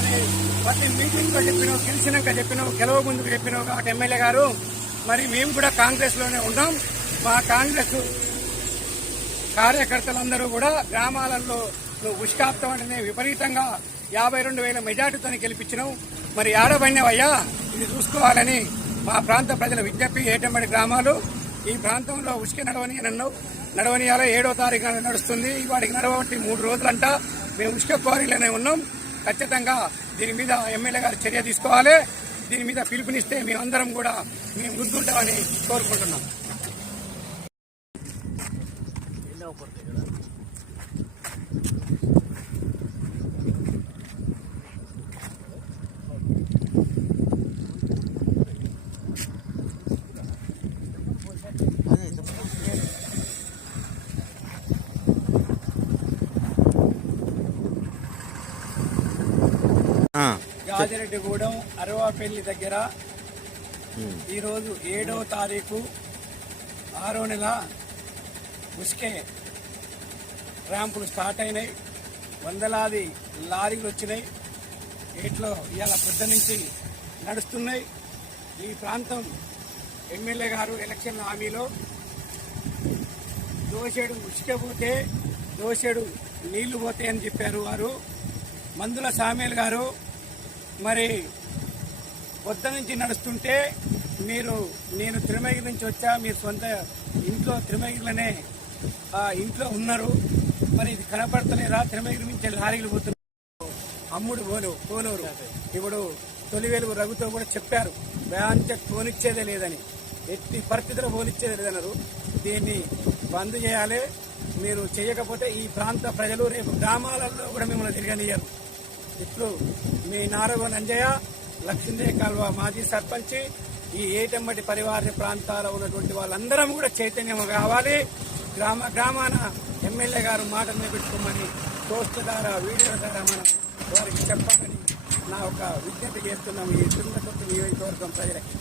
అని ప్రతి మీటింగ్లో చెప్పినావు, గెలిచినాక చెప్పినావు, గెలవ ముందుకు చెప్పినావు కాబట్టి ఎమ్మెల్యే గారు మరి మేము కూడా కాంగ్రెస్లోనే ఉన్నాం. మా కాంగ్రెస్ కార్యకర్తలందరూ కూడా గ్రామాలలో నువ్వు ఉష్కాప్తం అంటేనే విపరీతంగా 52,000 మెజార్టీతో గెలిపించినావు. మరి ఆడబడినవయ్యా ఇది చూసుకోవాలని మా ప్రాంత ప్రజల విజ్ఞప్తి. ఏటంబడి గ్రామాలు ఈ ప్రాంతంలో ఉష్క నడవని అన్నావు. నడవనియాలో 7వ తారీఖున నడుస్తుంది. వాడికి నడవబట్టి 3 రోజులంట. మేము ఉష్క క్వారీలోనే ఉన్నాం. ఖచ్చితంగా దీని మీద ఎమ్మెల్యే గారు చర్య తీసుకోవాలి. దీని మీద పిలుపునిస్తే మేమందరం కూడా మేము గుర్తుంటామని కోరుకుంటున్నాం. గాజిరెడ్డిగూడెం అరవాపల్లి దగ్గర ఈరోజు 7వ తారీఖు 6వ నెల ఉష్కే ర్యాంపులు స్టార్ట్ అయినాయి. వందలాది లారీలు వచ్చినాయి. వీటిలో ఇవాళ పొద్దు నుంచి నడుస్తున్నాయి. ఈ ప్రాంతం ఎమ్మెల్యే గారు ఎలక్షన్ హామీలో దోషేడు ఉష్క పోతే దోషేడు నీళ్లు పోతాయని చెప్పారు వారు. మందుల సామేల్ గారు మరి పొద్దు నుంచి నడుస్తుంటే నేను తిరుమగిరి నుంచి వచ్చా, మీరు సొంత ఇంట్లో తిరుమగిరిలోనే ఇంట్లో ఉన్నారు, మరి ఇది కనపడతలేరా? తిరుమగిరి నుంచి లారీలు పోతున్నారు. అమ్ముడు పోలూరు ఇప్పుడు తొలివేలు రఘుతో కూడా చెప్పారు బ్యాంచెట్ పోనిచ్చేదే లేదని, ఎట్టి పరిస్థితుల్లో పోనిచ్చేది లేదన్నారు. దీన్ని బంద్ చేయాలి. మీరు చేయకపోతే ఈ ప్రాంత ప్రజలు రేపు గ్రామాలలో కూడా మిమ్మల్ని తిరగనియ్యరు. ఇప్పుడు మీ నారగోన్ అంజయ్య, లక్ష్మీదే కాల్వ మాజీ సర్పంచ్, ఈ ఏటెంబటి పరివార ప్రాంతాల్లో ఉన్నటువంటి వాళ్ళందరం కూడా చైతన్యం కావాలి. గ్రామాన ఎమ్మెల్యే గారు మాటలు పెట్టుకోమని పోస్ట్ ద్వారా వీడియో ద్వారా మనం వారికి చెప్పాలని నా ఒక విజ్ఞప్తి చేస్తున్నాం ఈ తుంగతుర్తి నియోజకవర్గం ప్రజలకి.